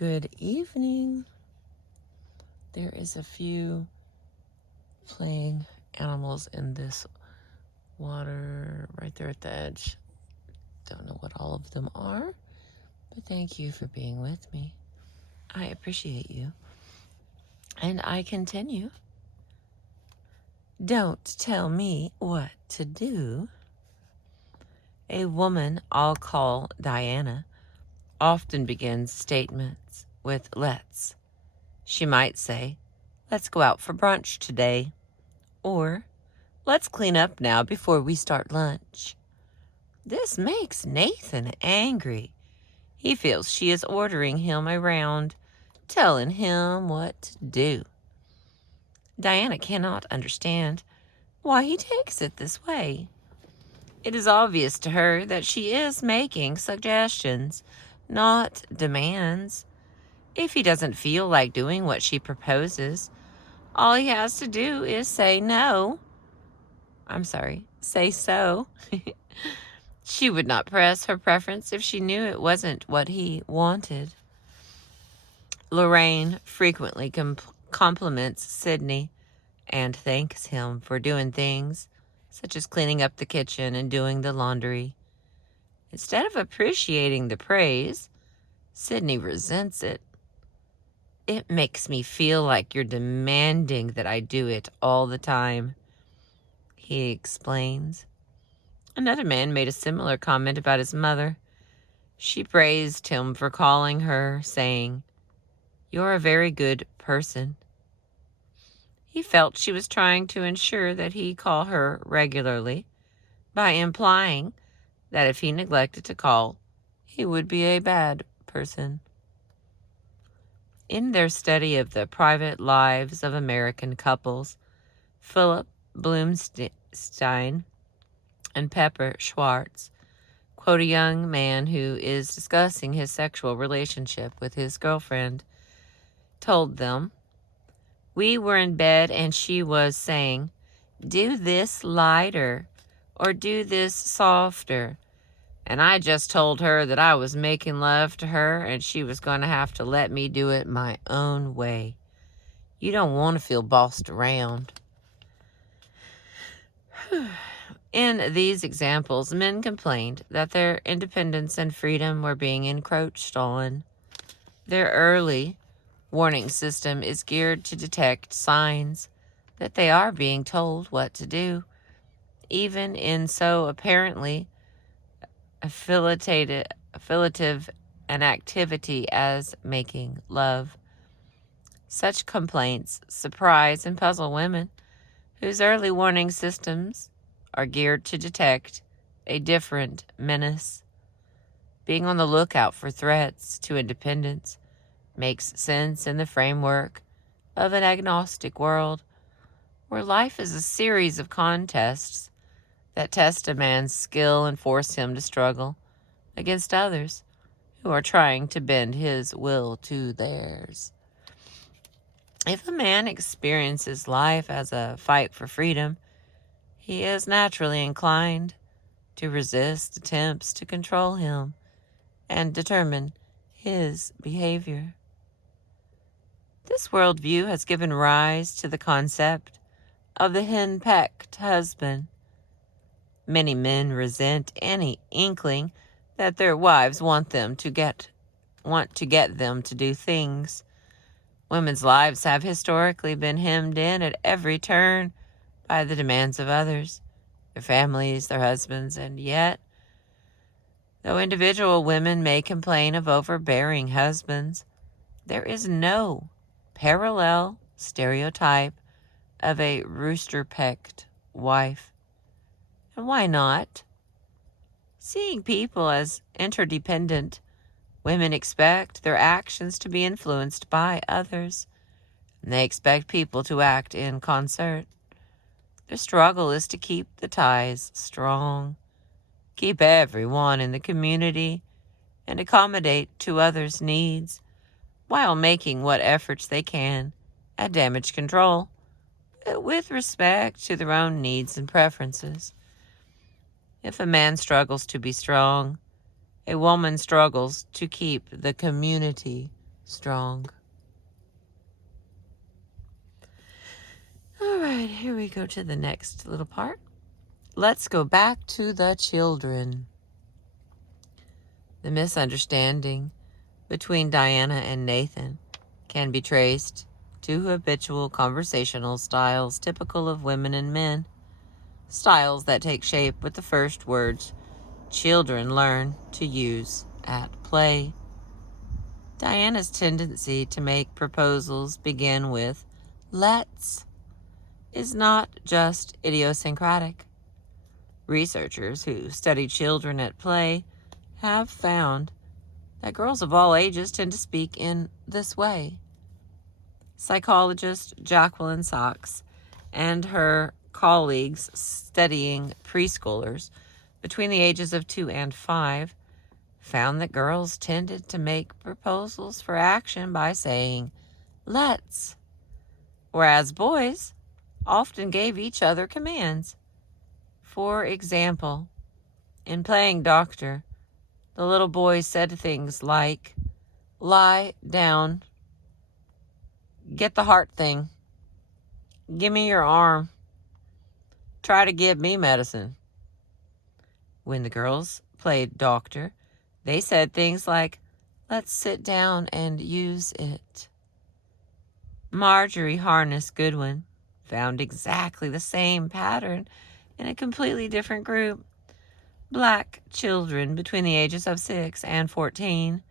Good evening. There is a few playing animals in this water right there at the edge. Don't know what all of them are, but thank you for being with me. I appreciate you. And I continue. Don't tell me what to do. A woman I'll call Diana often begins statements with let's. She might say, let's go out for brunch today. Or, let's clean up now before we start lunch. This makes Nathan angry. He feels she is ordering him around, telling him what to do. Diana cannot understand why he takes it this way. It is obvious to her that she is making suggestions, not demands. If he doesn't feel like doing what she proposes, all he has to do is say no. Say so. She would not press her preference if she knew it wasn't what he wanted. Lorraine frequently compliments Sydney and thanks him for doing things such as cleaning up the kitchen and doing the laundry. Instead of appreciating the praise, Sydney resents it. It makes me feel like you're demanding that I do it all the time, he explains. Another man made a similar comment about his mother. She praised him for calling her, saying, "You're a very good person." He felt she was trying to ensure that he call her regularly by implying that if he neglected to call, he would be a bad person. In their study of the private lives of American couples, Philip Bloomstein and Pepper Schwartz quote a young man who is discussing his sexual relationship with his girlfriend, told them, "We were in bed and she was saying, 'Do this lighter,' or 'do this softer.' And I just told her that I was making love to her and she was going to have to let me do it my own way. You don't want to feel bossed around." In these examples, men complained that their independence and freedom were being encroached on. Their early warning system is geared to detect signs that they are being told what to do, even in so apparently affiliative an activity as making love. Such complaints surprise and puzzle women whose early warning systems are geared to detect a different menace. Being on the lookout for threats to independence makes sense in the framework of an agnostic world where life is a series of contests that test a man's skill and force him to struggle against others who are trying to bend his will to theirs. If a man experiences life as a fight for freedom, he is naturally inclined to resist attempts to control him and determine his behavior. This worldview has given rise to the concept of the henpecked husband. Many men resent any inkling that their wives want to get them to do things. Women's lives have historically been hemmed in at every turn by the demands of others, their families, their husbands, and yet, though individual women may complain of overbearing husbands, there is no parallel stereotype of a rooster-pecked wife. And why not? Seeing people as interdependent, women expect their actions to be influenced by others, and they expect people to act in concert. The struggle is to keep the ties strong, keep everyone in the community, and accommodate to others' needs while making what efforts they can at damage control, with respect to their own needs and preferences. If a man struggles to be strong, a woman struggles to keep the community strong. All right, here we go to the next little part. Let's go back to the children. The misunderstanding between Diana and Nathan can be traced to habitual conversational styles typical of women and men, styles that take shape with the first words children learn to use at play. Diana's tendency to make proposals begin with "let's" is not just idiosyncratic. Researchers who study children at play have found that girls of all ages tend to speak in this way. Psychologist Jacqueline Sachs and her colleagues studying preschoolers between the ages of 2 and 5 found that girls tended to make proposals for action by saying, "let's," whereas boys often gave each other commands. For example, in playing doctor, the little boy said things like, "lie down, get the heart thing, give me your arm, try to give me medicine." When the girls played doctor, they said things like, "let's sit down and use it." Marjorie Harness Goodwin found exactly the same pattern in a completely different group. Black children between the ages of 6 and 14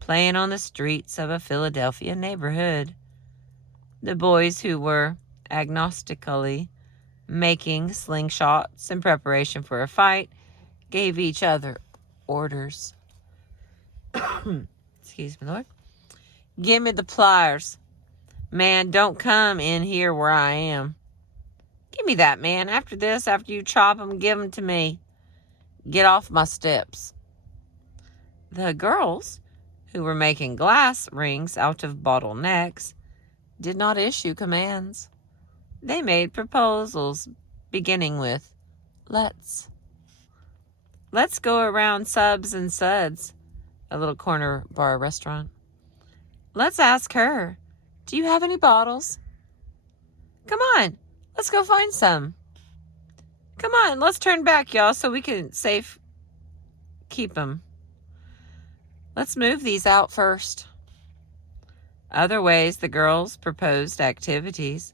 playing on the streets of a Philadelphia neighborhood. The boys who were agnostically making slingshots in preparation for a fight gave each other orders. Excuse me, Lord. "Give me the pliers. Man, don't come in here where I am. Give me that, man. After this, after you chop them, give them to me. Get off my steps." The girls, who were making glass rings out of bottlenecks, did not issue commands. They made proposals, beginning with, "let's." "Let's go around Subs and Suds," a little corner bar restaurant. "Let's ask her, do you have any bottles? Come on, let's go find some. Come on, let's turn back, y'all, so we can keep them. Let's move these out first." Other ways the girls proposed activities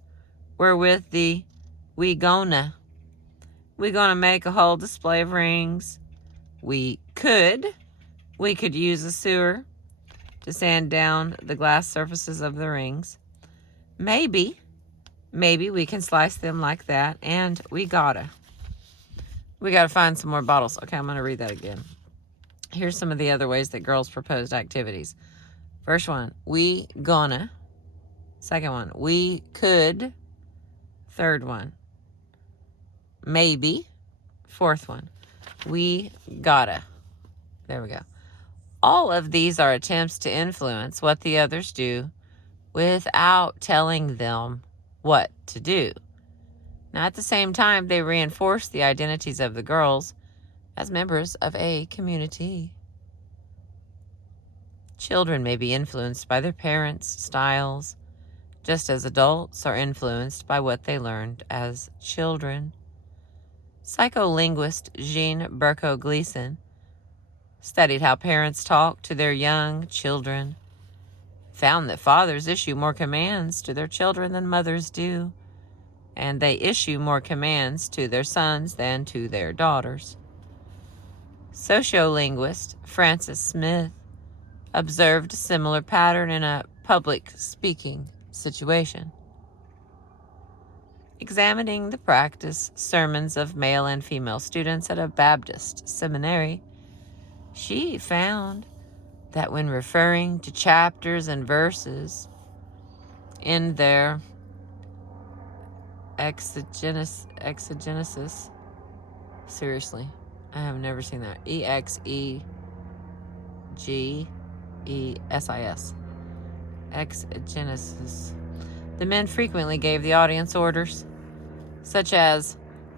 were with the "we gonna make a whole display of rings. We could use a sewer to sand down the glass surfaces of the rings. Maybe we can slice them like that, and we gotta find some more bottles." Okay, I'm gonna read that again. Here's some of the other ways that girls proposed activities. First one, "we gonna." Second one, "we could." Third one, "maybe." Fourth one, "we gotta." There we go. All of these are attempts to influence what the others do without telling them what to do. Now, at the same time, they reinforce the identities of the girls as members of a community. Children may be influenced by their parents' styles, just as adults are influenced by what they learned as children. Psycholinguist Jean Berko Gleason studied how parents talk to their young children, found that fathers issue more commands to their children than mothers do, and they issue more commands to their sons than to their daughters. Sociolinguist Francis Smith observed a similar pattern in a public speaking situation. Examining the practice sermons of male and female students at a Baptist seminary, she found that when referring to chapters and verses in their exegesis, seriously, I have never seen that, exegesis, exegesis, the men frequently gave the audience orders, such as,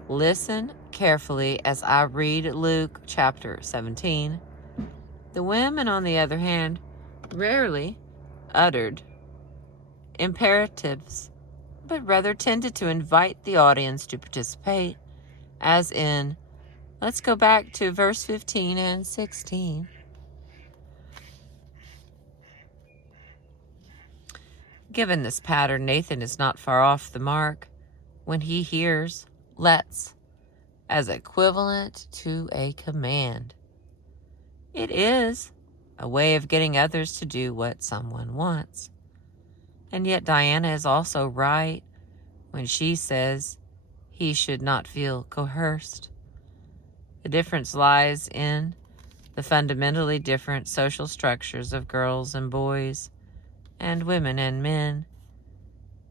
"listen carefully as I read Luke chapter 17. The women, on the other hand, rarely uttered imperatives, but rather tended to invite the audience to participate, as in, let's go back to verse 15 and 16. Given this pattern, Nathan is not far off the mark when he hears let's as equivalent to a command. It is a way of getting others to do what someone wants. And yet Diana is also right when she says he should not feel coerced. The difference lies in the fundamentally different social structures of girls and boys, and women and men,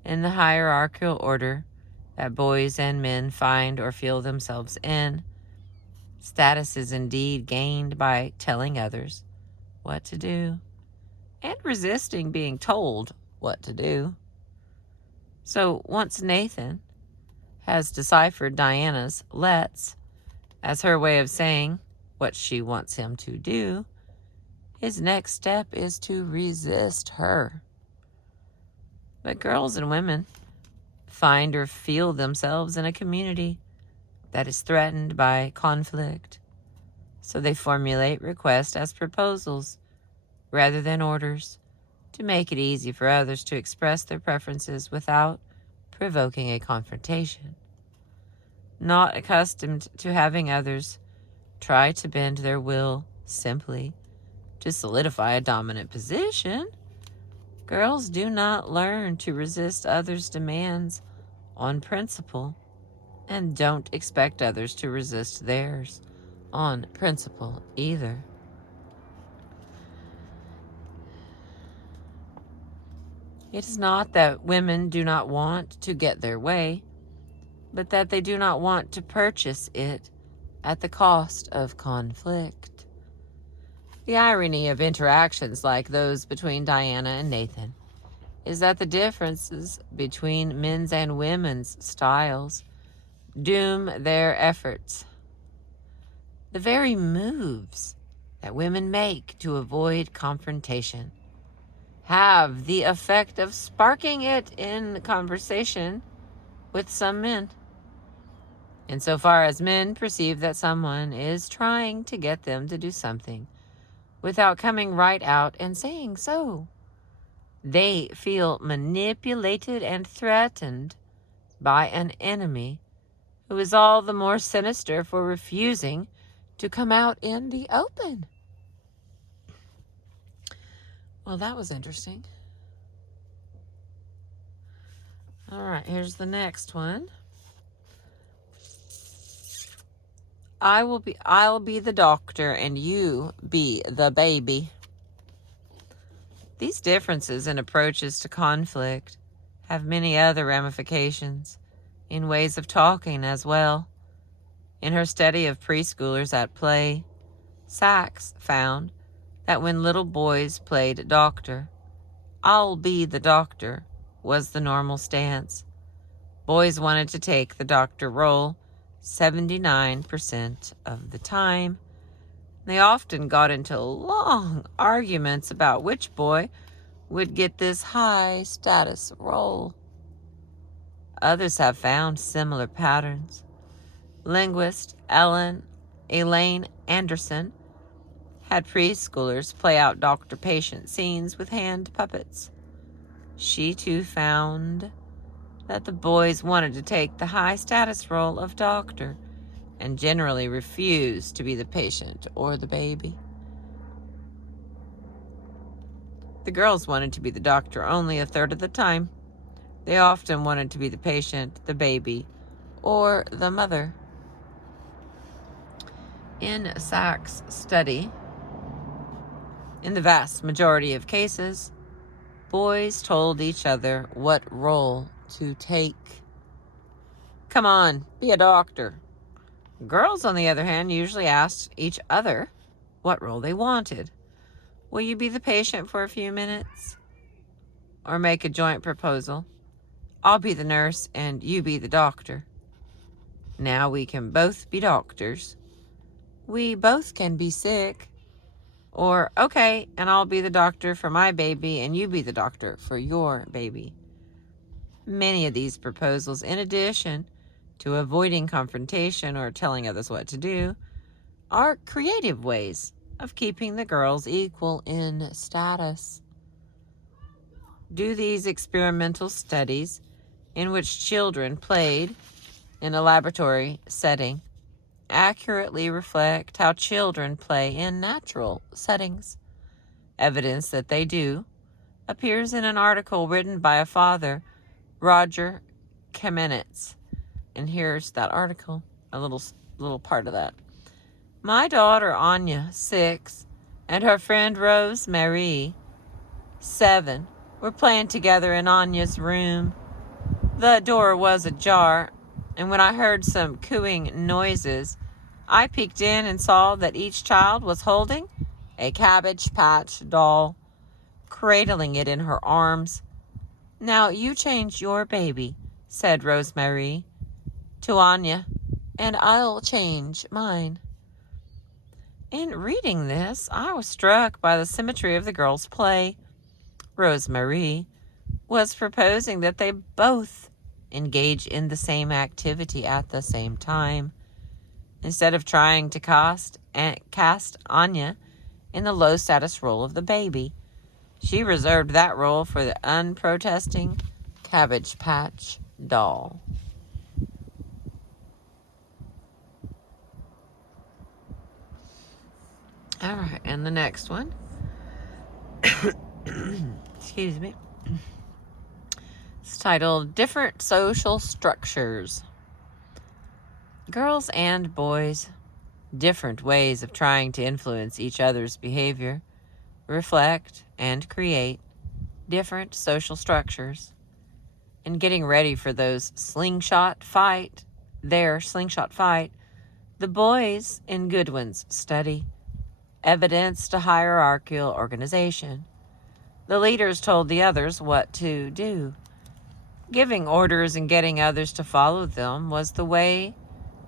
in the hierarchical order that boys and men find or feel themselves in. Status is indeed gained by telling others what to do and resisting being told what to do. So once Nathan has deciphered Diana's let's as her way of saying what she wants him to do, his next step is to resist her. But girls and women find or feel themselves in a community that is threatened by conflict, so they formulate requests as proposals rather than orders to make it easy for others to express their preferences without provoking a confrontation. Not accustomed to having others try to bend their will simply to solidify a dominant position, girls do not learn to resist others' demands on principle and don't expect others to resist theirs on principle either. It is not that women do not want to get their way, but that they do not want to purchase it at the cost of conflict. The irony of interactions like those between Diana and Nathan is that the differences between men's and women's styles doom their efforts. The very moves that women make to avoid confrontation have the effect of sparking it in conversation with some men. Insofar as men perceive that someone is trying to get them to do something without coming right out and saying so, they feel manipulated and threatened by an enemy who is all the more sinister for refusing to come out in the open. Well, that was interesting. All right, here's the next one. I'll be the doctor and you be the baby. These differences in approaches to conflict have many other ramifications in ways of talking as well. In her study of preschoolers at play, Sachs found that when little boys played doctor, I'll be the doctor was the normal stance. Boys wanted to take the doctor role 79% of the time. They often got into long arguments about which boy would get this high status role. Others have found similar patterns. Linguist Elaine Anderson had preschoolers play out doctor-patient scenes with hand puppets. She too found that the boys wanted to take the high-status role of doctor and generally refused to be the patient or the baby. The girls wanted to be the doctor only a third of the time. They often wanted to be the patient, the baby, or the mother. In Sachs' study, in the vast majority of cases, boys told each other what role to take. Come on, be a doctor. Girls, on the other hand, usually asked each other what role they wanted. Will you be the patient for a few minutes? Or make a joint proposal. I'll be the nurse and you be the doctor. Now we can both be doctors. We both can be sick. Or, okay, and I'll be the doctor for my baby and you be the doctor for your baby. Many of these proposals, in addition to avoiding confrontation or telling others what to do, are creative ways of keeping the girls equal in status. Do these experimental studies in which children played in a laboratory setting accurately reflect how children play in natural settings? Evidence that they do appears in an article written by a father, Roger Kamenetz. And here's that article, a little part of that. My daughter Anya, 6, and her friend Rose Marie, 7, were playing together in Anya's room. The door was ajar, and when I heard some cooing noises, I peeked in and saw that each child was holding a Cabbage Patch doll, cradling it in her arms. Now you change your baby, said Rosemary to Anya, and I'll change mine. In reading this, I was struck by the symmetry of the girls' play. Rosemary was proposing that they both engage in the same activity at the same time. Instead of trying to cast Anya in the low-status role of the baby, she reserved that role for the unprotesting Cabbage Patch doll. All right, and the next one. Excuse me. It's titled Different Social Structures. Girls and boys, different ways of trying to influence each other's behavior, reflect, and create different social structures. In getting ready for their slingshot fight, the boys in Goodwin's study evidenced a hierarchical organization. The leaders told the others what to do. Giving orders and getting others to follow them was the way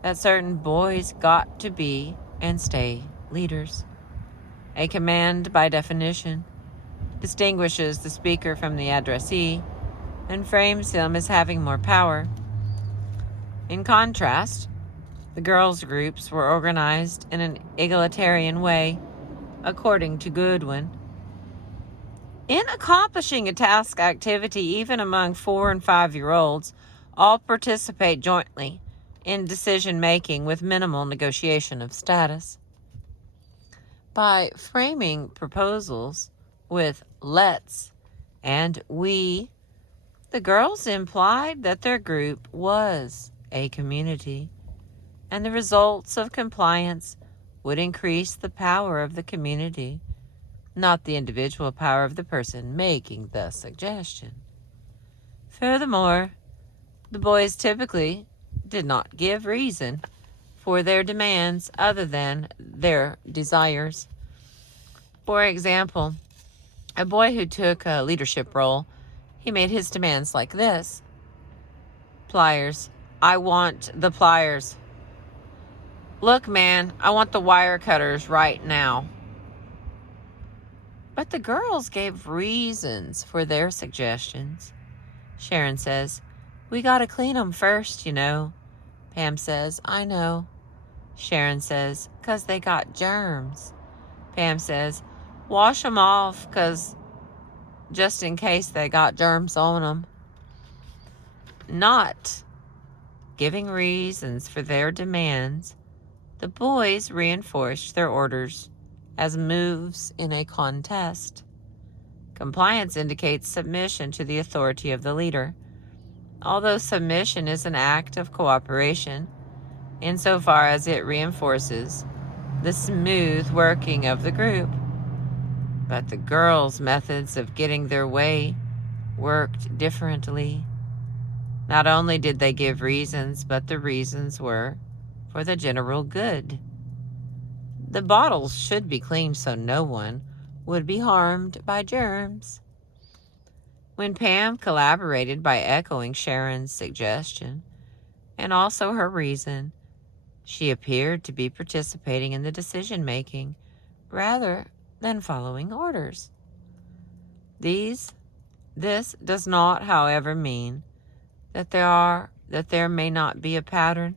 that certain boys got to be and stay leaders. A command, by definition, distinguishes the speaker from the addressee and frames him as having more power. In contrast, the girls' groups were organized in an egalitarian way, according to Goodwin. In accomplishing a task activity, even among 4 and 5-year-olds, all participate jointly in decision-making with minimal negotiation of status. By framing proposals with let's and we, the girls implied that their group was a community, and the results of compliance would increase the power of the community, not the individual power of the person making the suggestion. Furthermore, the boys typically did not give reason for their demands other than their desires. For example, a boy who took a leadership role, he made his demands like this. Pliers. I want the pliers. Look, man, I want the wire cutters right now. But the girls gave reasons for their suggestions. Sharon says, we gotta clean them first, you know. Pam says, I know. Sharon says, 'cause they got germs. Pam says, wash them off, 'cause just in case they got germs on them. Not giving reasons for their demands, the boys reinforced their orders as moves in a contest. Compliance indicates submission to the authority of the leader, although submission is an act of cooperation insofar as it reinforces the smooth working of the group. But the girls' methods of getting their way worked differently. Not only did they give reasons, but the reasons were for the general good. The bottles should be cleaned so no one would be harmed by germs. When Pam collaborated by echoing Sharon's suggestion and also her reason, she appeared to be participating in the decision-making rather than following orders. This does not, however, mean that there may not be a pattern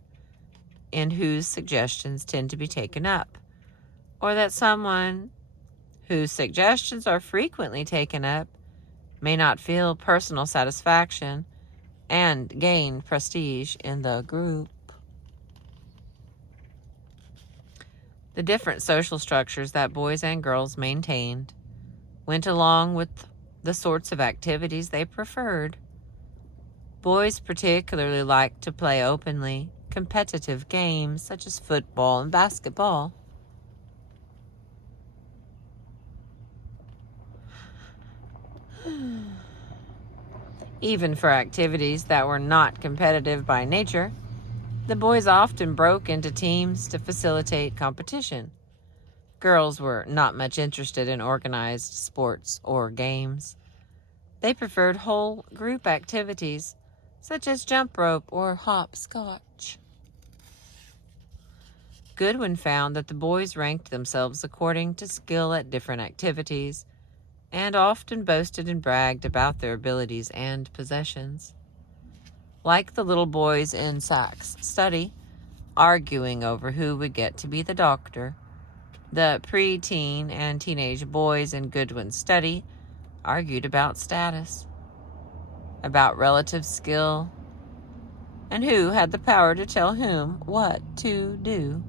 in whose suggestions tend to be taken up, or that someone whose suggestions are frequently taken up may not feel personal satisfaction and gain prestige in the group. The different social structures that boys and girls maintained went along with the sorts of activities they preferred. Boys particularly liked to play openly competitive games such as football and basketball. Even for activities that were not competitive by nature, the boys often broke into teams to facilitate competition. Girls were not much interested in organized sports or games. They preferred whole group activities such as jump rope or hopscotch. Goodwin found that the boys ranked themselves according to skill at different activities and often boasted and bragged about their abilities and possessions. Like the little boys in Sack's study, arguing over who would get to be the doctor, the pre-teen and teenage boys in Goodwin's study argued about status, about relative skill, and who had the power to tell whom what to do.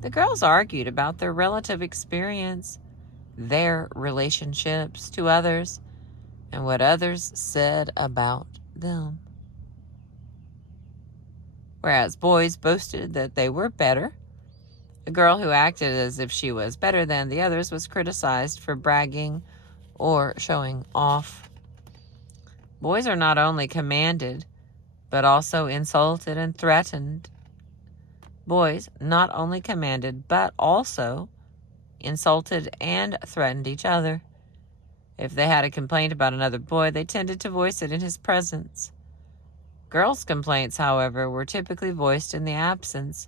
The girls argued about their relative experience, their relationships to others, and what others said about them. Whereas boys boasted that they were better, a girl who acted as if she was better than the others was criticized for bragging or showing off. Boys are not only commanded, but also insulted and threatened. Boys not only commanded, but also insulted and threatened each other. If they had a complaint about another boy, they tended to voice it in his presence. Girls' complaints, however, were typically voiced in the absence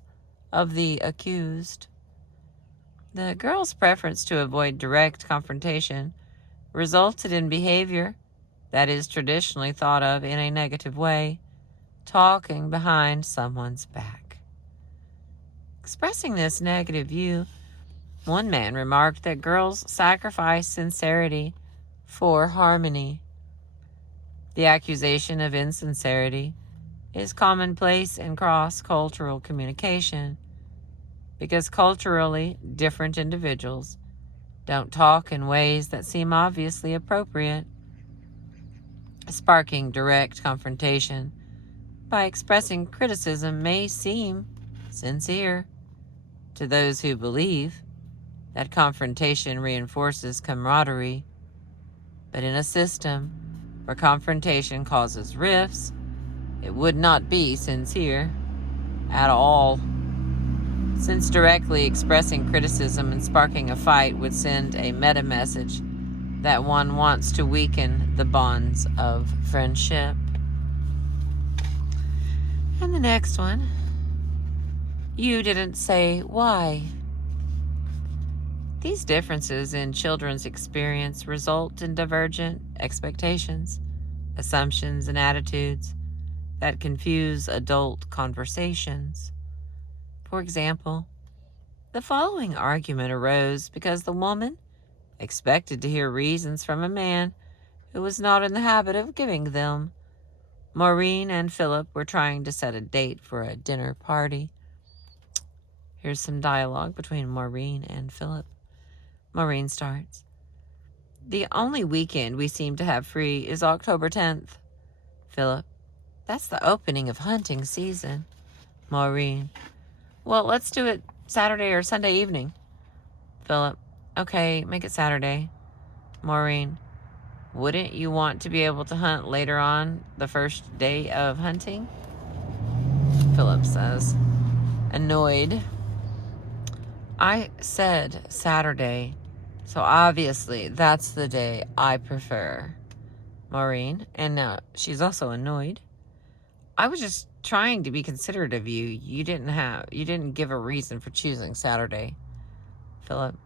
of the accused. The girls' preference to avoid direct confrontation resulted in behavior that is traditionally thought of in a negative way, talking behind someone's back. Expressing this negative view, one man remarked that girls sacrifice sincerity for harmony. The accusation of insincerity is commonplace in cross-cultural communication because culturally different individuals don't talk in ways that seem obviously appropriate. Sparking direct confrontation by expressing criticism may seem sincere to those who believe that confrontation reinforces camaraderie, but in a system where confrontation causes rifts, it would not be sincere at all, since directly expressing criticism and sparking a fight would send a meta message that one wants to weaken the bonds of friendship. And the next one, you didn't say why. These differences in children's experience result in divergent expectations, assumptions, and attitudes that confuse adult conversations. For example, the following argument arose because the woman expected to hear reasons from a man who was not in the habit of giving them. Maureen and Philip were trying to set a date for a dinner party. Here's some dialogue between Maureen and Philip. Maureen starts. The only weekend we seem to have free is October 10th. Philip. That's the opening of hunting season. Maureen. Well, let's do it Saturday or Sunday evening. Philip. Okay, make it Saturday. Maureen. Wouldn't you want to be able to hunt later on the first day of hunting? Philip says, annoyed. I said Saturday, so obviously that's the day I prefer. Maureen, and now she's also annoyed. I was just trying to be considerate of you. You didn't give a reason for choosing Saturday. Philip,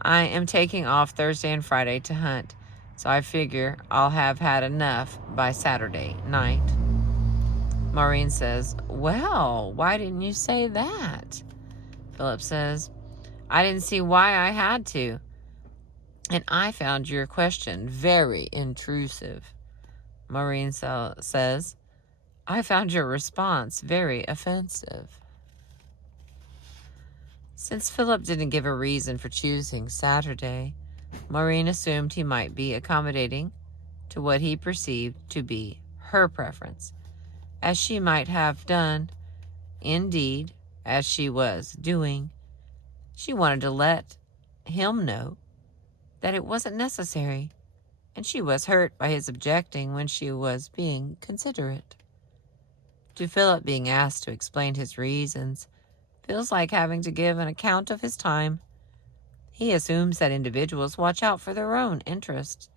I am taking off Thursday and Friday to hunt, so I figure I'll have had enough by Saturday night. Maureen says, well, why didn't you say that? Philip says, I didn't see why I had to. And I found your question very intrusive. Maureen says, I found your response very offensive. Since Philip didn't give a reason for choosing Saturday, Maureen assumed he might be accommodating to what he perceived to be her preference, as she might have done. Indeed, as she was doing, she wanted to let him know that it wasn't necessary, and she was hurt by his objecting when she was being considerate. To Philip, being asked to explain his reasons feels like having to give an account of his time. He assumes that individuals watch out for their own interests,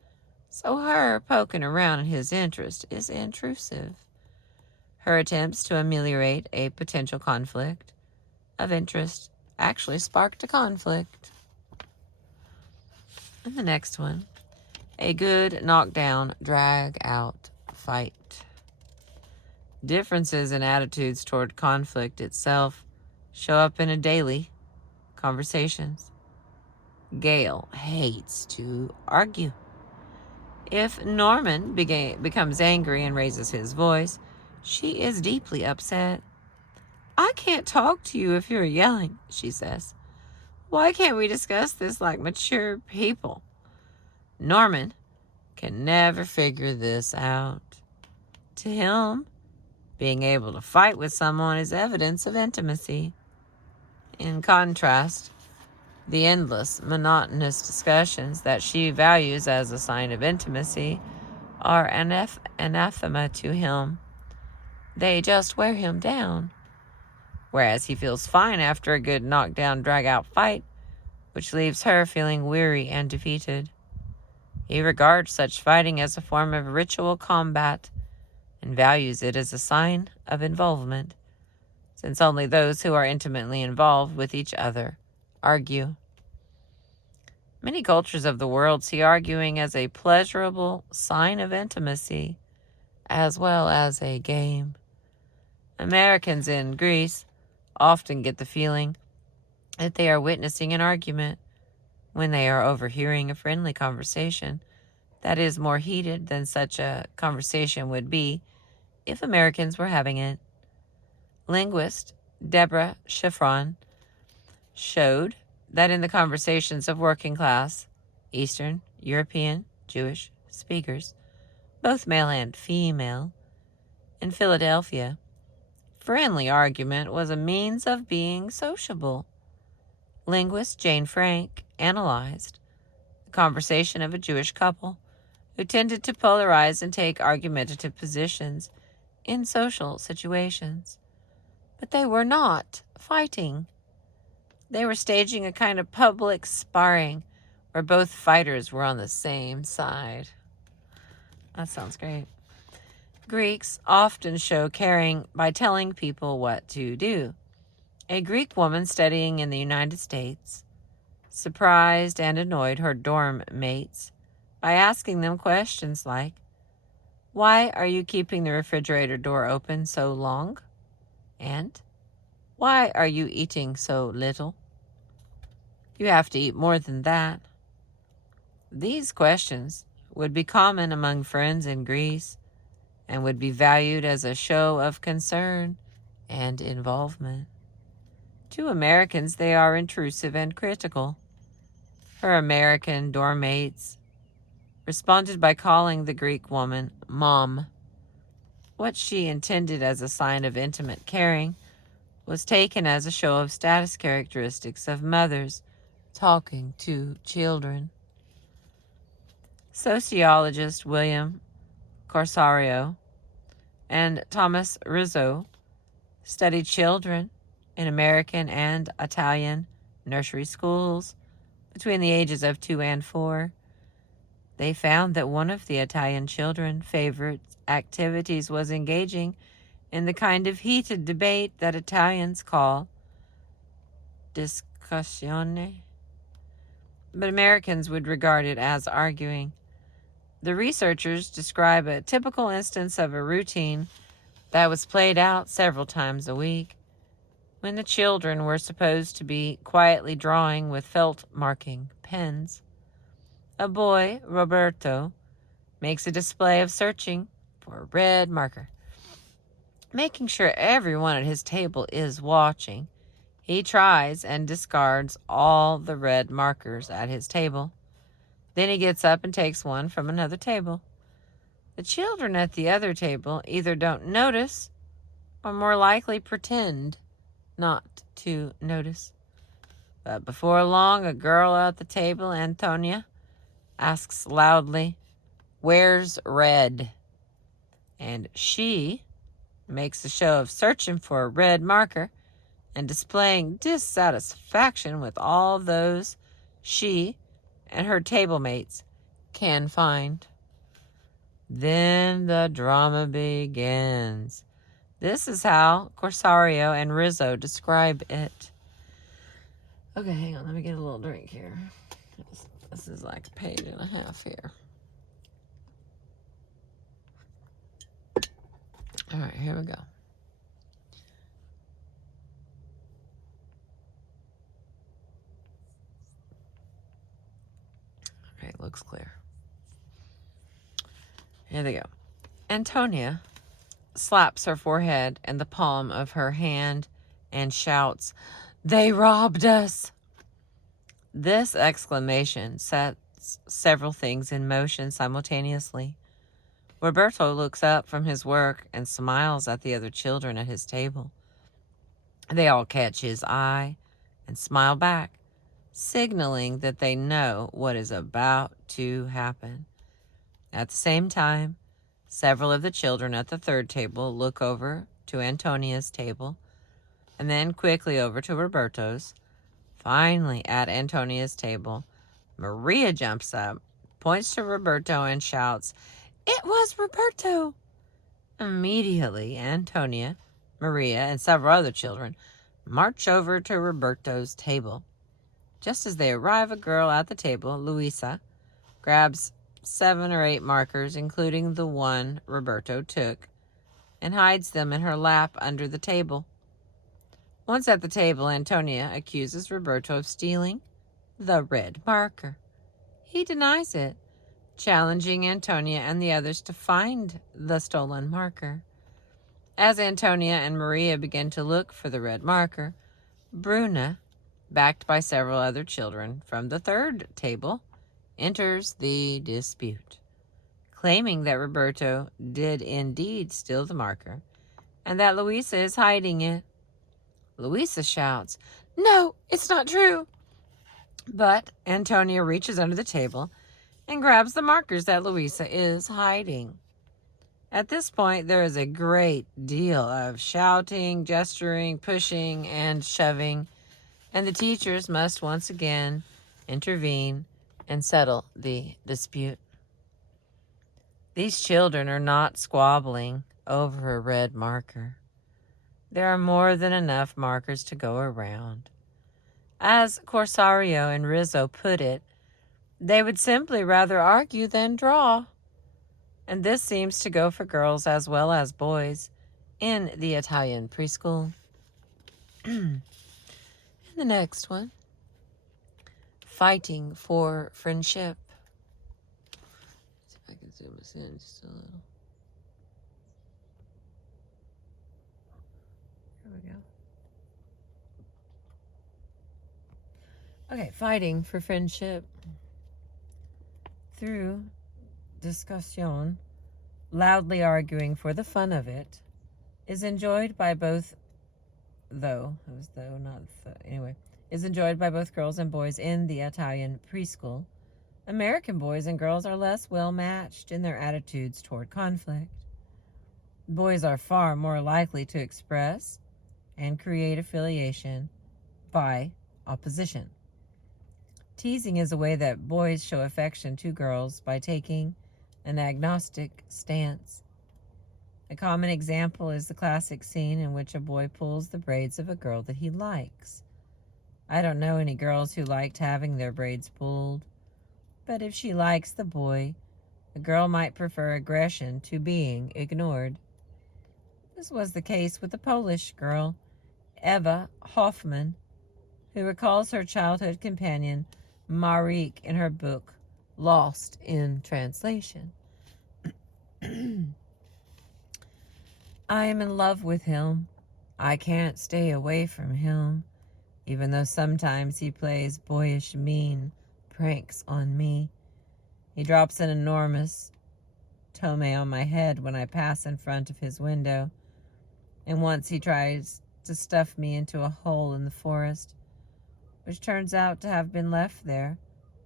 so her poking around in his interest is intrusive. Her attempts to ameliorate a potential conflict of interest actually sparked a conflict. And the next one, a good knockdown, drag-out fight. Differences in attitudes toward conflict itself show up in a daily conversations. Gail hates to argue. If Norman becomes angry and raises his voice, she is deeply upset. I can't talk to you if you're yelling, she says. Why can't we discuss this like mature people? Norman can never figure this out. To him, being able to fight with someone is evidence of intimacy. In contrast, the endless, monotonous discussions that she values as a sign of intimacy are anathema to him. They just wear him down. Whereas he feels fine after a good knockdown, drag-out fight, which leaves her feeling weary and defeated. He regards such fighting as a form of ritual combat and values it as a sign of involvement, since only those who are intimately involved with each other argue. Many cultures of the world see arguing as a pleasurable sign of intimacy, as well as a game. Americans in Greece often get the feeling that they are witnessing an argument when they are overhearing a friendly conversation that is more heated than such a conversation would be if Americans were having it. Linguist Deborah Chiffron showed that in the conversations of working class, Eastern, European, Jewish speakers, both male and female, in Philadelphia, friendly argument was a means of being sociable. Linguist Jane Frank analyzed the conversation of a Jewish couple who tended to polarize and take argumentative positions in social situations. But they were not fighting. They were staging a kind of public sparring where both fighters were on the same side. That sounds great. Greeks often show caring by telling people what to do. A Greek woman studying in the United States surprised and annoyed her dorm mates by asking them questions like, why are you keeping the refrigerator door open so long? And why are you eating so little? You have to eat more than that. These questions would be common among friends in Greece and would be valued as a show of concern and involvement. To Americans, they are intrusive and critical. Her American dorm mates responded by calling the Greek woman Mom. What she intended as a sign of intimate caring was taken as a show of status characteristics of mothers talking to children. Sociologist William Corsario and Thomas Rizzo studied children in American and Italian nursery schools between the ages of 2 and 4. They found that one of the Italian children's favorite activities was engaging in the kind of heated debate that Italians call discussione. but Americans would regard it as arguing. The researchers describe a typical instance of a routine that was played out several times a week when the children were supposed to be quietly drawing with felt marking pens. A boy, Roberto, makes a display of searching for a red marker. Making sure everyone at his table is watching, he tries and discards all the red markers at his table. Then he gets up and takes one from another table. The children at the other table either don't notice or more likely pretend not to notice. But before long, a girl at the table, Antonia, asks loudly, "Where's red?" And she makes a show of searching for a red marker and displaying dissatisfaction with all those she and her table mates can find. Then the drama begins. This is how Corsario and Rizzo describe it. Okay, hang on. Let me get a little drink here. This is like a page and a half here. All right, here we go. Okay, looks clear. Here they go. Antonia slaps her forehead and the palm of her hand and shouts, "They robbed us!" This exclamation sets several things in motion simultaneously. Roberto looks up from his work and smiles at the other children at his table. They all catch his eye and smile back, signaling that they know what is about to happen. At the same time, several of the children at the third table look over to Antonia's table and then quickly over to Roberto's. Finally, at Antonia's table, Maria jumps up, points to Roberto, and shouts, "It was Roberto!" Immediately, Antonia, Maria, and several other children march over to Roberto's table. Just as they arrive, a girl at the table, Luisa, grabs 7 or 8 markers, including the one Roberto took, and hides them in her lap under the table. Once at the table, Antonia accuses Roberto of stealing the red marker. He denies it, challenging Antonia and the others to find the stolen marker. As Antonia and Maria begin to look for the red marker, Bruna, backed by several other children from the third table, enters the dispute, claiming that Roberto did indeed steal the marker and that Luisa is hiding it. Luisa shouts, "No, it's not true!" But Antonia reaches under the table and grabs the markers that Luisa is hiding. At this point, there is a great deal of shouting, gesturing, pushing, and shoving, and the teachers must once again intervene and settle the dispute. These children are not squabbling over a red marker. There are more than enough markers to go around. As Corsario and Rizzo put it, they would simply rather argue than draw. And this seems to go for girls as well as boys in the Italian preschool. And the next one, fighting for friendship. Let's see if I can zoom this in just a little. There we go. Okay, fighting for friendship. Through discussion, loudly arguing for the fun of it, is enjoyed by both, is enjoyed by both girls and boys in the Italian preschool. American boys and girls are less well matched in their attitudes toward conflict. Boys are far more likely to express and create affiliation by opposition. Teasing is a way that boys show affection to girls by taking an agnostic stance. A common example is the classic scene in which a boy pulls the braids of a girl that he likes. I don't know any girls who liked having their braids pulled. But if she likes the boy, the girl might prefer aggression to being ignored. This was the case with the Polish girl, Eva Hoffman, who recalls her childhood companion, Marik, in her book, Lost in Translation. I am in love with him. I can't stay away from him, even though sometimes he plays boyish mean pranks on me. He drops an enormous tome on my head when I pass in front of his window, and once he tries to stuff me into a hole in the forest, which turns out to have been left there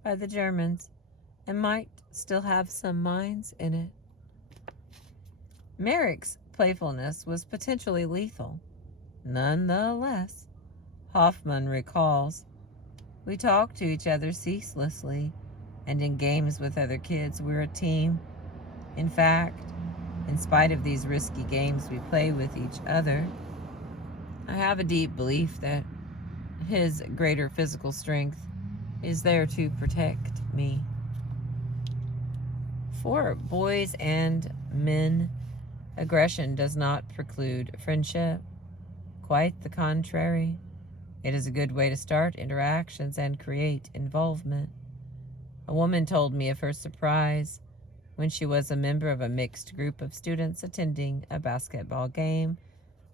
by the Germans and might still have some mines in it. Marik's playfulness was potentially lethal. Nonetheless, Hoffman recalls, we talk to each other ceaselessly, and in games with other kids, we're a team. In fact, in spite of these risky games we play with each other, I have a deep belief that his greater physical strength is there to protect me. For boys and men, aggression does not preclude friendship. Quite the contrary. It is a good way to start interactions and create involvement. A woman told me of her surprise when she was a member of a mixed group of students attending a basketball game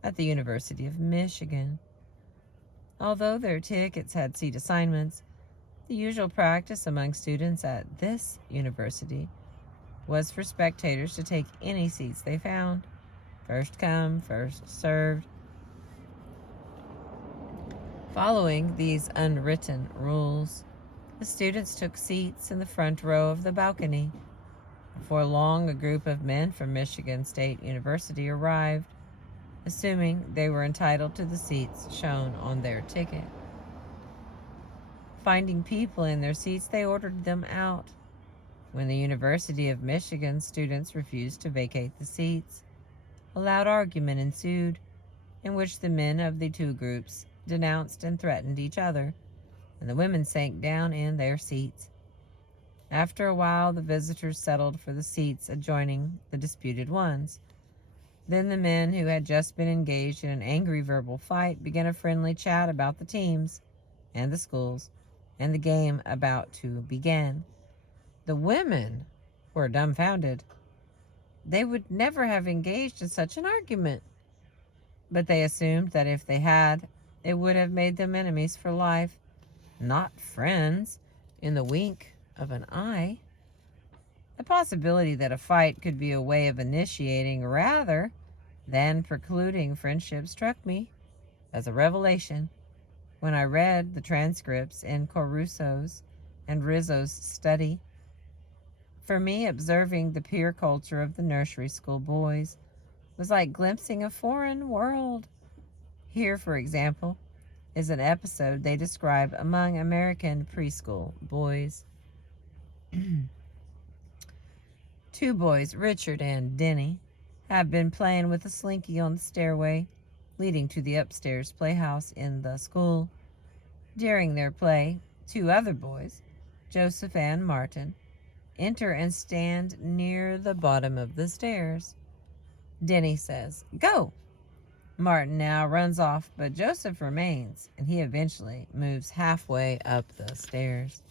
at the University of Michigan. Although their tickets had seat assignments, the usual practice among students at this university was for spectators to take any seats they found. First come, first served. Following these unwritten rules, the students took seats in the front row of the balcony. Before long, a group of men from Michigan State University arrived, assuming they were entitled to the seats shown on their ticket. Finding people in their seats, they ordered them out. When the University of Michigan students refused to vacate the seats, a loud argument ensued, in which the men of the two groups denounced and threatened each other, and the women sank down in their seats. After a while, the visitors settled for the seats adjoining the disputed ones. Then the men who had just been engaged in an angry verbal fight began a friendly chat about the teams and the schools and the game about to begin. The women were dumbfounded. They would never have engaged in such an argument, but they assumed that if they had, it would have made them enemies for life, not friends in the wink of an eye. The possibility that a fight could be a way of initiating rather than precluding friendship struck me as a revelation when I read the transcripts in Caruso's and Rizzo's study. For me, observing the peer culture of the nursery school boys was like glimpsing a foreign world. Here, for example, is an episode they describe among American preschool boys. Two boys, Richard and Denny, have been playing with a slinky on the stairway leading to the upstairs playhouse in the school. During their play, two other boys, Joseph and Martin, enter and stand near the bottom of the stairs. Denny says, "Go!" Martin now runs off, but Joseph remains, and he eventually moves halfway up the stairs.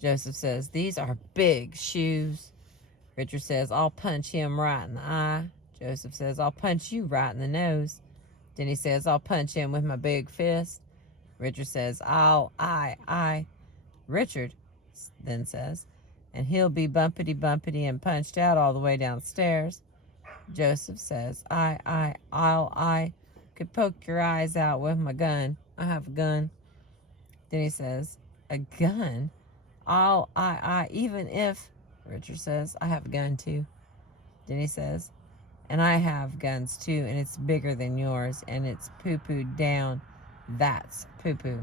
Joseph says, "These are big shoes." Richard says, "I'll punch him right in the eye." Joseph says, "I'll punch you right in the nose." Denny says, "I'll punch him with my big fist." Richard says, I. Richard then says, "And he'll be bumpity and punched out all the way downstairs." Joseph says, I could poke your eyes out with my gun. I have a gun." Then he says, "A gun? Even if," Richard says, "I have a gun too." Then he says, "And I have guns too, and it's bigger than yours, and it's poo-pooed down. That's poo-poo."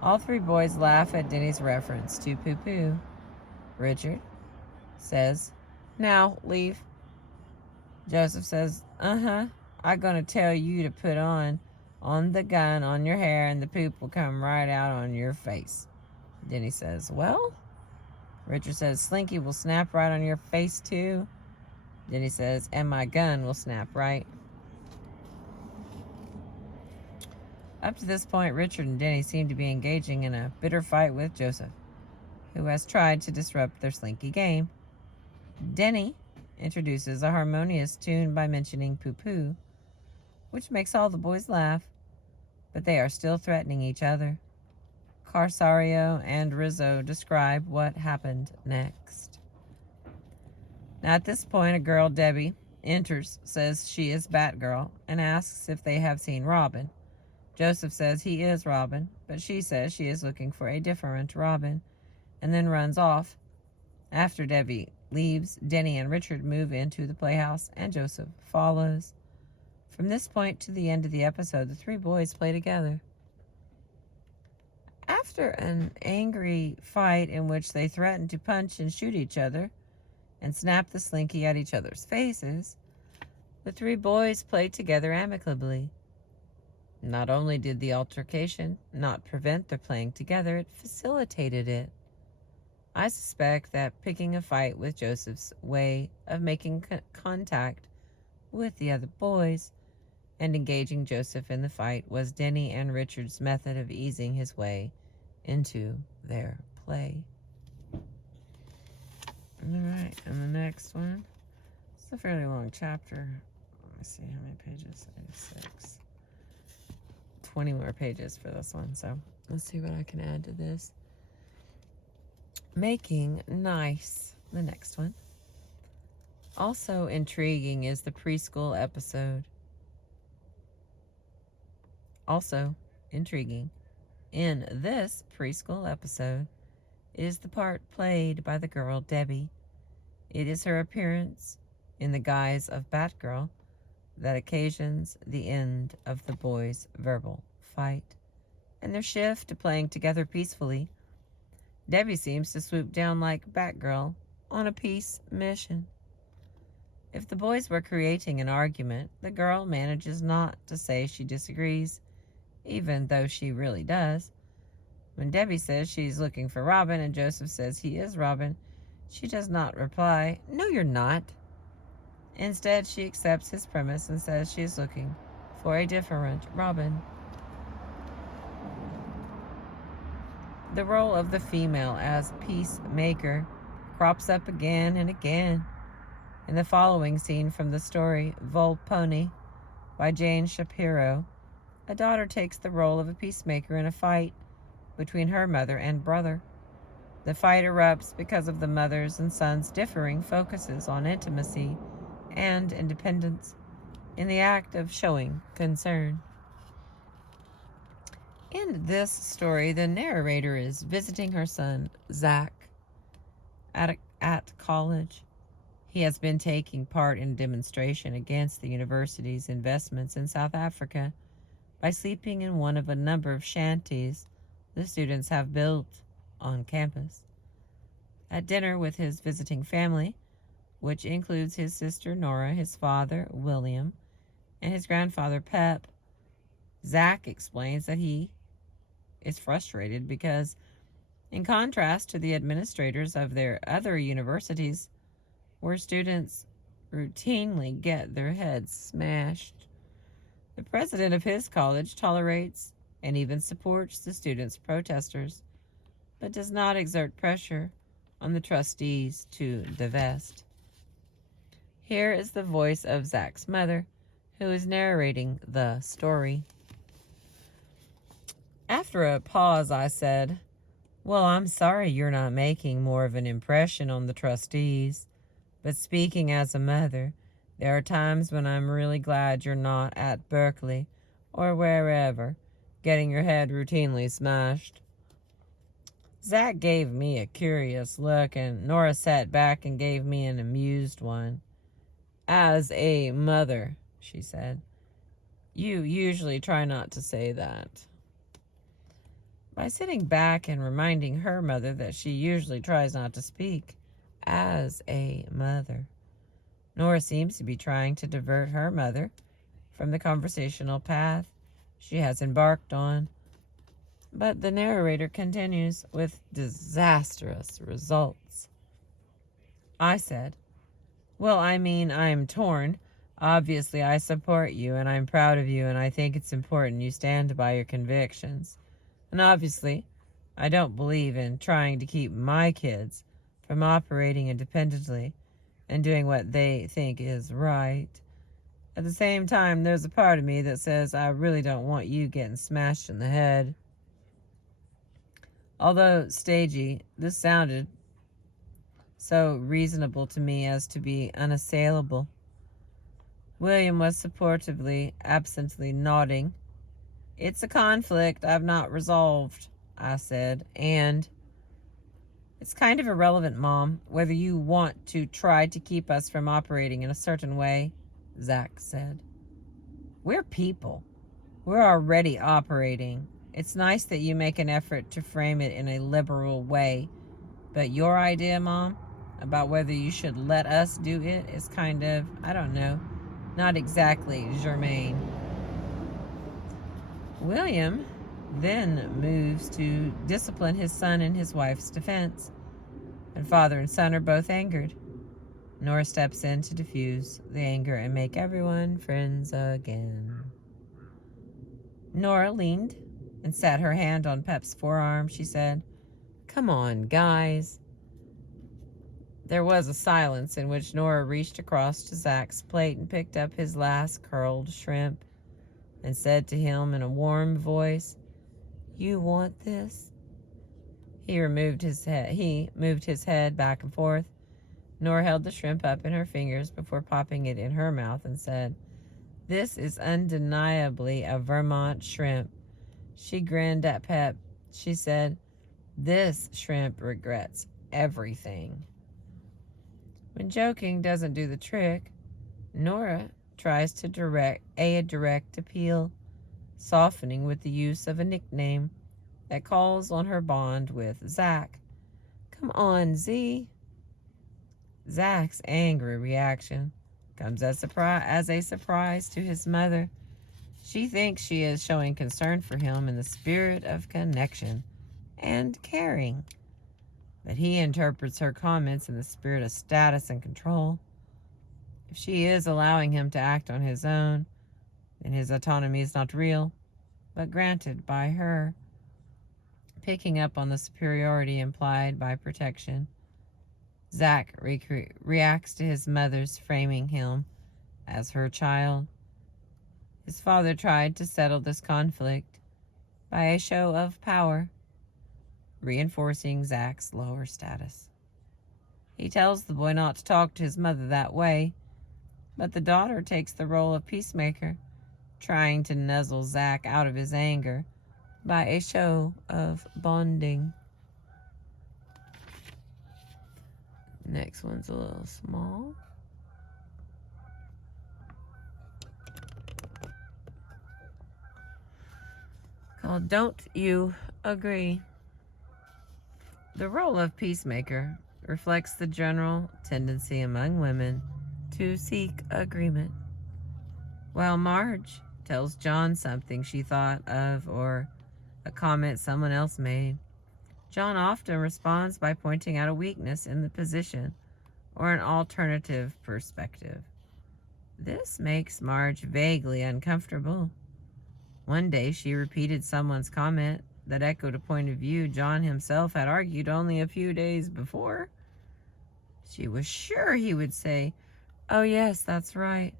All three boys laugh at Denny's reference to poo-poo. Richard says, "Now, leave." Joseph says, "I'm gonna tell you to put on on the gun on your hair and the poop will come right out on your face. Denny says, well? Richard says, Slinky will snap right on your face too. Denny says, and my gun will snap right. Up to this point, Richard and Denny seem to be engaging in a bitter fight with Joseph, who has tried to disrupt their Slinky game. Denny introduces a harmonious tune by mentioning poo-poo, which makes all the boys laugh, but they are still threatening each other. Carsario and Rizzo describe what happened next. Now at this point, a girl, Debbie, enters, says she is Batgirl, and asks if they have seen Robin. Joseph says he is Robin, but she says she is looking for a different Robin, and then runs off. After Debbie leaves, Denny and Richard move into the playhouse, and Joseph follows. From this point to the end of the episode, the three boys play together. After an angry fight in which they threaten to punch and shoot each other and snap the Slinky at each other's faces, the three boys played together amicably. Not only did the altercation not prevent their playing together, it facilitated it. I suspect that picking a fight with Joseph's way of making contact with the other boys and engaging Joseph in the fight was Denny and Richard's method of easing his way into their play. Alright, and the next one. It's a fairly long chapter. Let me see how many pages. 86. 20 more pages for this one, so let's see what I can add to this. Making nice, the next one. Also intriguing is the preschool episode. Also intriguing in this preschool episode is the part played by the girl Debbie. It is her appearance in the guise of Batgirl that occasions the end of the boys' verbal fight and their shift to playing together peacefully. Debbie seems to swoop down like Batgirl on a peace mission. If the boys were creating an argument, the girl manages not to say she disagrees, even though she really does. When Debbie says she's looking for Robin and Joseph says he is Robin, she does not reply, "No, you're not." Instead, she accepts his premise and says she is looking for a different Robin. The role of the female as peacemaker crops up again and again. In the following scene from the story Volpone by Jane Shapiro, a daughter takes the role of a peacemaker in a fight between her mother and brother. The fight erupts because of the mother's and son's differing focuses on intimacy and independence in the act of showing concern. In this story, the narrator is visiting her son, Zach, at college. He has been taking part in a demonstration against the university's investments in South Africa by sleeping in one of a number of shanties the students have built on campus. At dinner with his visiting family, which includes his sister Nora, his father William, and his grandfather Pep, Zach explains that he is frustrated because, in contrast to the administrators of their other universities, where students routinely get their heads smashed, the president of his college tolerates and even supports the students' protesters, but does not exert pressure on the trustees to divest. Here is the voice of Zach's mother, who is narrating the story. After a pause, I said, "Well, I'm sorry you're not making more of an impression on the trustees, but speaking as a mother, there are times when I'm really glad you're not at Berkeley or wherever, getting your head routinely smashed." Zach gave me a curious look, and Nora sat back and gave me an amused one. "As a mother," she said. "You usually try not to say that." By sitting back and reminding her mother that she usually tries not to speak as a mother, Nora seems to be trying to divert her mother from the conversational path she has embarked on. But the narrator continues with disastrous results. I said, well, I mean, I'm torn. Obviously, I support you, and I'm proud of you, and I think it's important you stand by your convictions. And obviously, I don't believe in trying to keep my kids from operating independently and doing what they think is right. At the same time, there's a part of me that says I really don't want you getting smashed in the head. Although stagey, this sounded so reasonable to me as to be unassailable. William was supportively, absently nodding. It's a conflict I've not resolved, I said, and it's kind of irrelevant, Mom, whether you want to try to keep us from operating in a certain way, Zach said. We're people. We're already operating. It's nice that you make an effort to frame it in a liberal way, but your idea, Mom, about whether you should let us do it is kind of, I don't know, not exactly germane. William then moves to discipline his son in his wife's defense, and father and son are both angered. Nora steps in to diffuse the anger and make everyone friends again. Nora leaned and sat her hand on Pep's forearm. She said, "Come on, guys." There was a silence in which Nora reached across to Zach's plate and picked up his last curled shrimp and said to him in a warm voice, "You want this?" He moved his head back and forth. Nora held the shrimp up in her fingers before popping it in her mouth and said, "This is undeniably a Vermont shrimp." She grinned at Pep. She said, "This shrimp regrets everything." When joking doesn't do the trick, Nora tries to direct appeal, softening with the use of a nickname that calls on her bond with Zach. "Come on, Z." Zach's angry reaction comes as a surprise to his mother. She thinks she is showing concern for him in the spirit of connection and caring, but he interprets her comments in the spirit of status and control. If she is allowing him to act on his own, then his autonomy is not real, but granted by her. Picking up on the superiority implied by protection, Zach reacts to his mother's framing him as her child. His father tried to settle this conflict by a show of power, reinforcing Zach's lower status. He tells the boy not to talk to his mother that way, but the daughter takes the role of peacemaker, trying to nuzzle Zach out of his anger by a show of bonding. Next one's a little small. Called Don't You Agree? The role of peacemaker reflects the general tendency among women to seek agreement. While Marge tells John something she thought of or a comment someone else made, John often responds by pointing out a weakness in the position or an alternative perspective. This makes Marge vaguely uncomfortable. One day she repeated someone's comment that echoed a point of view John himself had argued only a few days before. She was sure he would say, "Oh yes, that's right."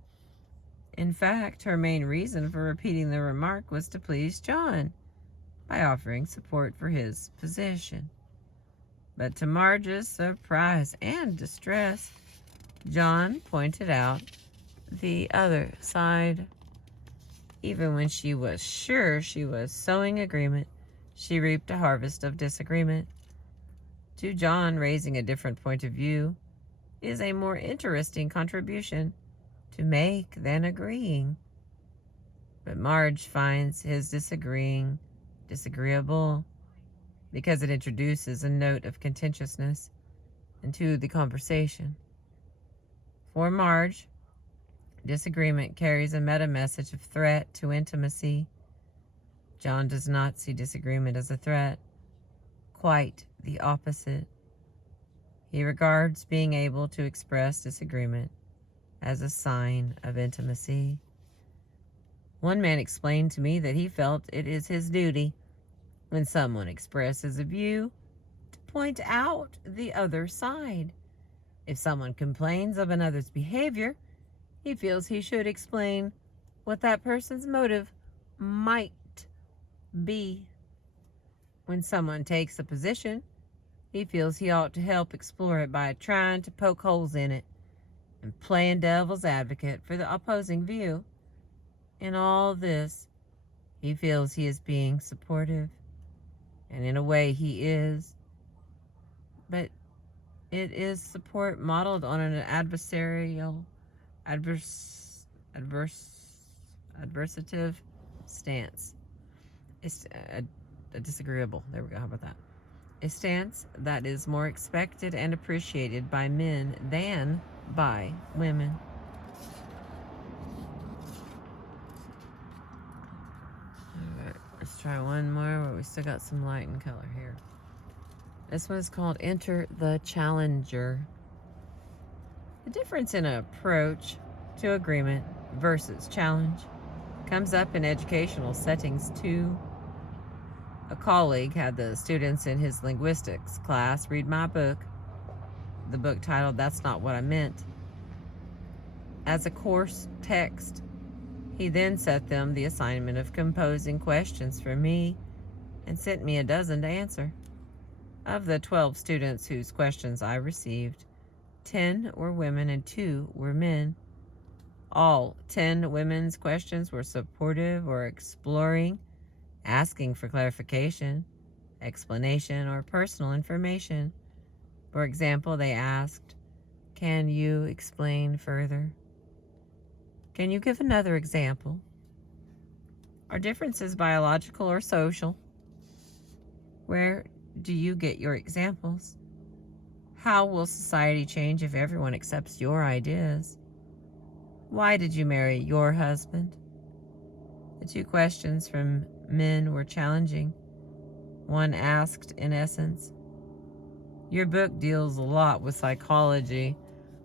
In fact, her main reason for repeating the remark was to please John by offering support for his position. But to Marge's surprise and distress, John pointed out the other side. Even when she was sure she was sowing agreement, she reaped a harvest of disagreement. To John, raising a different point of view is a more interesting contribution to make than agreeing. But Marge finds his disagreeing disagreeable because it introduces a note of contentiousness into the conversation. For Marge, disagreement carries a meta message of threat to intimacy. John does not see disagreement as a threat. Quite the opposite. He regards being able to express disagreement as a sign of intimacy. One man explained to me that he felt it is his duty, when someone expresses a view, to point out the other side. If someone complains of another's behavior, he feels he should explain what that person's motive might be. When someone takes a position, he feels he ought to help explore it by trying to poke holes in it and playing devil's advocate for the opposing view. In all this, he feels he is being supportive, and in a way he is, but it is support modeled on an adversative stance. It's a disagreeable, there we go, how about that? A stance that is more expected and appreciated by men than by women. Alright, let's try one more where we still got some light and color here. This one's called Enter the Challenger. The difference in approach to agreement versus challenge comes up in educational settings too. A colleague had the students in his linguistics class read my book, the book titled That's Not What I Meant, as a course text. He then set them the assignment of composing questions for me and sent me a dozen to answer. Of the 12 students whose questions I received, 10 were women and 2 were men. All 10 women's questions were supportive or exploring, asking for clarification, explanation, or personal information. For example, they asked, "Can you explain further? Can you give another example? Are differences biological or social? Where do you get your examples? How will society change if everyone accepts your ideas? Why did you marry your husband?" The 2 questions from men were challenging. One asked, in essence, "Your book deals a lot with psychology.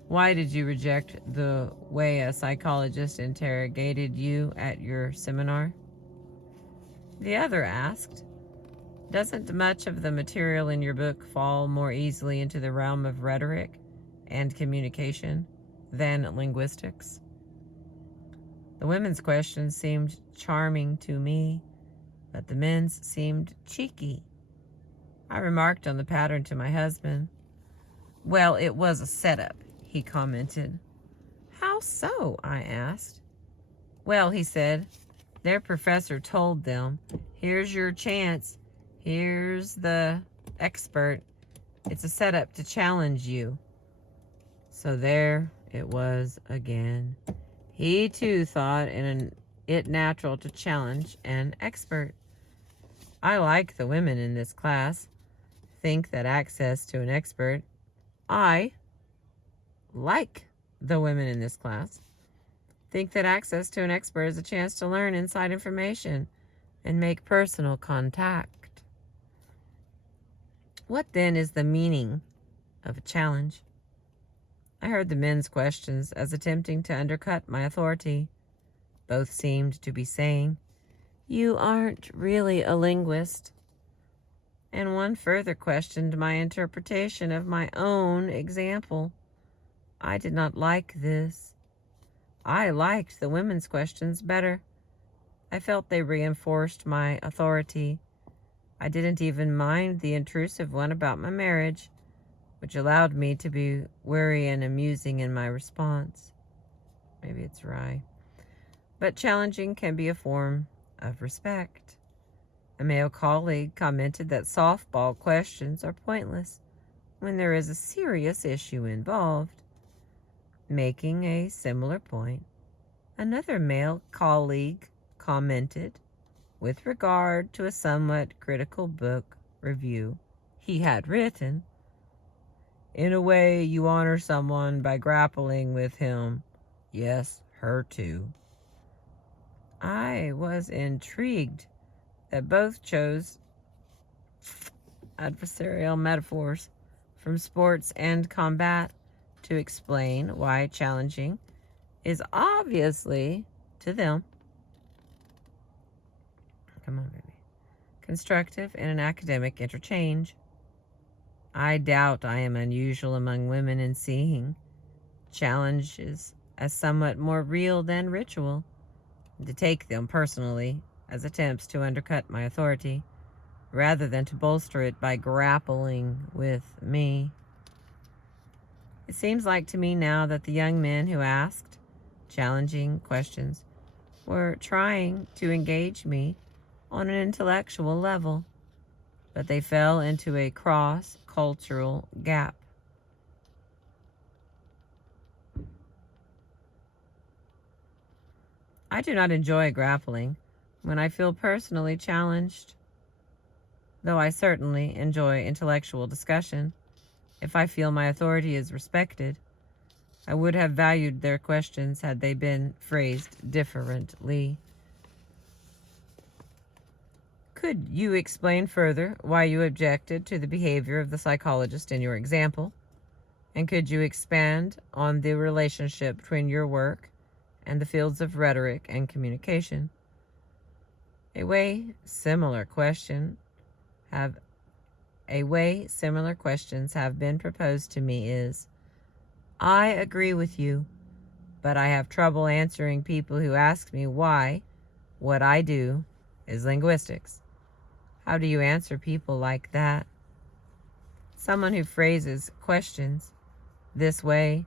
Why did you reject the way a psychologist interrogated you at your seminar?" The other asked, "Doesn't much of the material in your book fall more easily into the realm of rhetoric and communication than linguistics?" The women's questions seemed charming to me, but the men's seemed cheeky. I remarked on the pattern to my husband. "Well, it was a setup," he commented. "How so?" I asked. "Well," he said, "their professor told them, 'Here's your chance. Here's the expert. It's a setup to challenge you.' So there it was again. He too thought it natural to challenge an expert. I like the women in this class. Think that access to an expert. I like the women in this class. Think that access to an expert is a chance to learn inside information and make personal contact. What then is the meaning of a challenge?" I heard the men's questions as attempting to undercut my authority. Both seemed to be saying, "You aren't really a linguist." And one further questioned my interpretation of my own example. I did not like this. I liked the women's questions better. I felt they reinforced my authority. I didn't even mind the intrusive one about my marriage, which allowed me to be wary and amusing in my response. Maybe it's wry. But challenging can be a form of respect. A male colleague commented that softball questions are pointless when there is a serious issue involved. Making a similar point, another male colleague commented with regard to a somewhat critical book review he had written, "In a way, you honor someone by grappling with him. Yes, her too." I was intrigued that both chose adversarial metaphors from sports and combat to explain why challenging is obviously, to them, come on, baby, constructive in an academic interchange. I doubt I am unusual among women in seeing challenges as somewhat more real than ritual, and to take them personally as attempts to undercut my authority, rather than to bolster it by grappling with me. It seems like to me now that the young men who asked challenging questions were trying to engage me on an intellectual level, but they fell into a cross-cultural gap. I do not enjoy grappling when I feel personally challenged, though I certainly enjoy intellectual discussion if I feel my authority is respected. I would have valued their questions had they been phrased differently. Could you explain further why you objected to the behavior of the psychologist in your example? And could you expand on the relationship between your work and the fields of rhetoric and communication? A way similar questions have been proposed to me is, I agree with you, but I have trouble answering people who ask me why what I do is linguistics. How do you answer people like that? Someone who phrases questions this way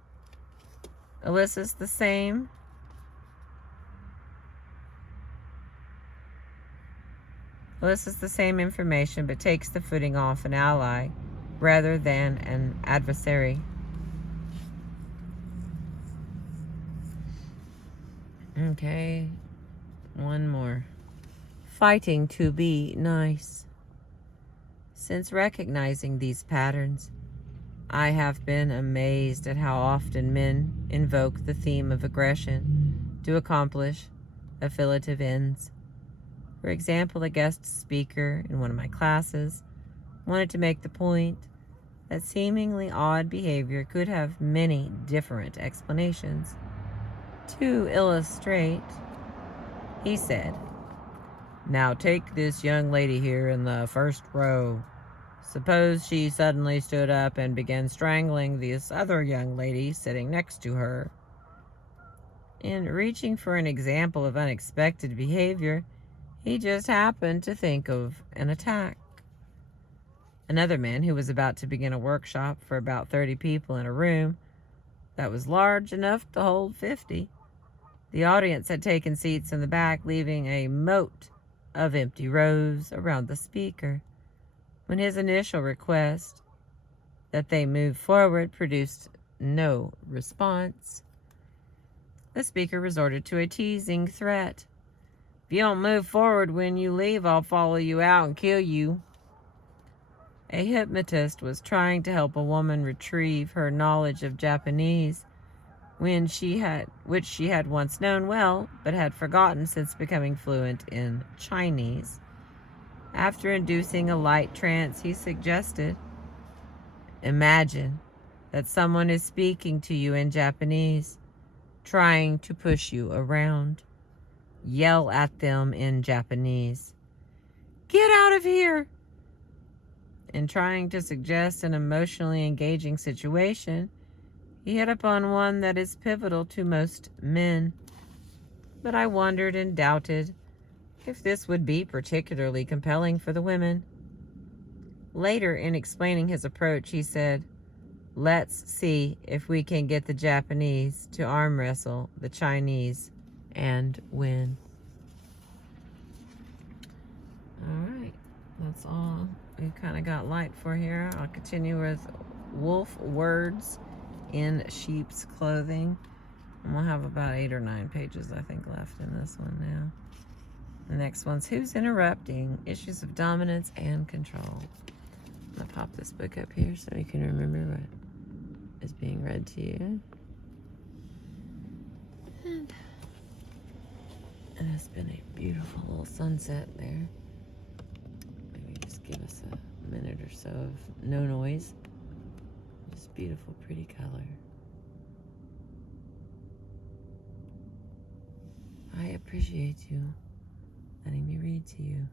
elicits the same information but takes the footing off an ally rather than an adversary. Okay, one more. Fighting to be nice. Since recognizing these patterns, I have been amazed at how often men invoke the theme of aggression to accomplish affiliative ends. For example, a guest speaker in one of my classes wanted to make the point that seemingly odd behavior could have many different explanations. To illustrate, he said, now take this young lady here in the first row. Suppose she suddenly stood up and began strangling this other young lady sitting next to her. In reaching for an example of unexpected behavior, he just happened to think of an attack. Another man who was about to begin a workshop for about 30 people in a room that was large enough to hold 50. The audience had taken seats in the back, leaving a moat of empty rows around the speaker. When his initial request that they move forward produced no response, the speaker resorted to a teasing threat. If you don't move forward when you leave, I'll follow you out and kill you. A hypnotist was trying to help a woman retrieve her knowledge of Japanese, which she had once known well, but had forgotten since becoming fluent in Chinese. After inducing a light trance, he suggested, imagine that someone is speaking to you in Japanese, trying to push you around. Yell at them in Japanese. Get out of here! In trying to suggest an emotionally engaging situation, he hit upon one that is pivotal to most men. But I wondered and doubted if this would be particularly compelling for the women. Later, in explaining his approach, he said, let's see if we can get the Japanese to arm wrestle the Chinese and win. All right, that's all we kind of got light for here. I'll continue with wolf words in sheep's clothing. And we'll have about 8 or 9 pages, I think, left in this one now. The next one's Who's Interrupting? Issues of Dominance and Control. I'm going to pop this book up here so you can remember what is being read to you. And it has been a beautiful little sunset there or so of no noise. Just beautiful, pretty color. I appreciate you letting me read to you.